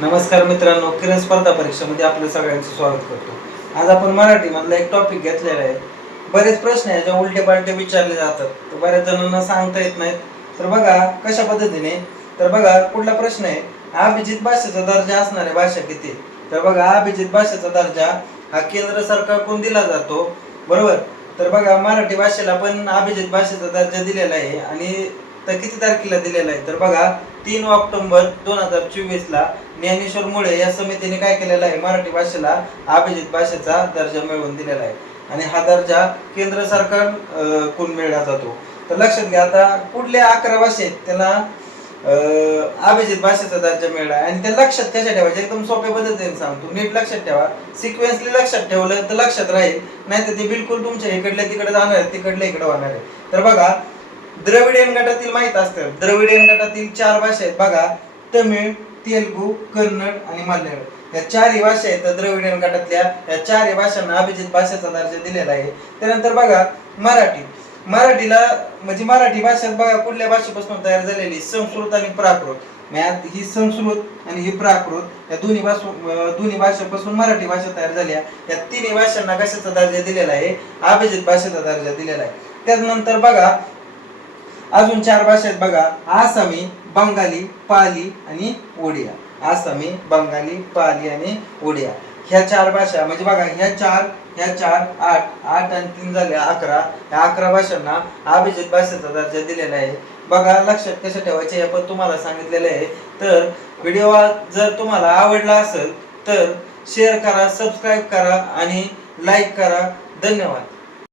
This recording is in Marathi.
नमस्कार मित्रांनो, किरण स्पर्धा परीक्षेमध्ये आपलं सगळ्यांचं स्वागत करतो। आज आपण मराठी मधला एक टॉपिक घेतलेला आहे। बरेच प्रश्न आहे जे उलटे पालटे विचारले जातात, तर बऱ्याच जणांना सांगता येत नाहीत। तर बघा कशा पद्धतीने, तर बघा कुठला प्रश्न आहे, अभिजित भाषेचा दर्जा असणाऱ्या भाषा किती। तर बघा अभिजित भाषेचा दर्जा हा केंद्र सरकारकडून दिला जातो, बरोबर। तर बघा मराठी भाषेला पण अभिजित भाषेचा दर्जा दिलेला आहे आणि तर किती तारखेला दिलेला आहे, तर बघा 3 ऑक्टोबर 2024 ला ज्ञानेश्वर मुळे या समितीने काय केलेलं आहे, मराठी भाषेला अभिजित भाषेचा दर्जा मिळवून दिलेला आहे आणि हा दर्जा केंद्र सरकार कडून मिळवला जातो। तर लक्षात घ्या, आता कुठल्या 11 भाषा आहेत त्याला अभिजित भाषेचा दर्जा मिळाला आणि ते लक्षात कशा ठेवायचे, एकदम सोप्या पद्धतीने सांगतो, नीट लक्षात ठेवा। सिक्वेन्सली लक्षात ठेवलं तर लक्षात राहील, नाही तर ते बिलकुल तुमच्या इकडल्या तिकडे जाणार आहे, तिकडल्या इकडे होणार आहे। तर बघा द्रविडियन गटातील माहित असतं, द्रविडियन गटातील 4 भाषा आहेत बघा, तमिळ, तेलुगू, कन्नड आणि मल्याळम। या 4 भाषा आहेत द्रविडियन गटातल्या, या 4 भाषांना अभिजित भाषेचा दर्जा दिलेला आहे। त्यानंतर बघा मराठी, मराठीला म्हणजे मराठी भाषा बघा कुठल्या भाषेपासून तयार झालेली, संस्कृत आणि प्राकृत। ही संस्कृत आणि ही प्राकृत या दोन्ही भाषांपासून मराठी भाषा तयार झाल्या। या 3 भाषांना कशाचा दर्जा दिलेला आहे, अभिजित भाषेचा दर्जा दिलेला आहे। त्यानंतर बघा अजून 4 भाषा आहेत बघा, आसामी, बंगाली, पाली आणि ओडिया। आसामी, बंगाली, पाली आणि ओडिया ह्या 4 भाषा म्हणजे बघा ह्या 4 8 आणि 3 झाले 11, या 11 भाषांना अभिजित भाषेचा दर्जा दिलेला आहे। बघा लक्षात कसं ठेवायचे हे पण तुम्हाला सांगितलेलं आहे। तर व्हिडिओ जर तुम्हाला आवडला असेल तर शेअर करा, सबस्क्राईब करा आणि लाईक करा। धन्यवाद।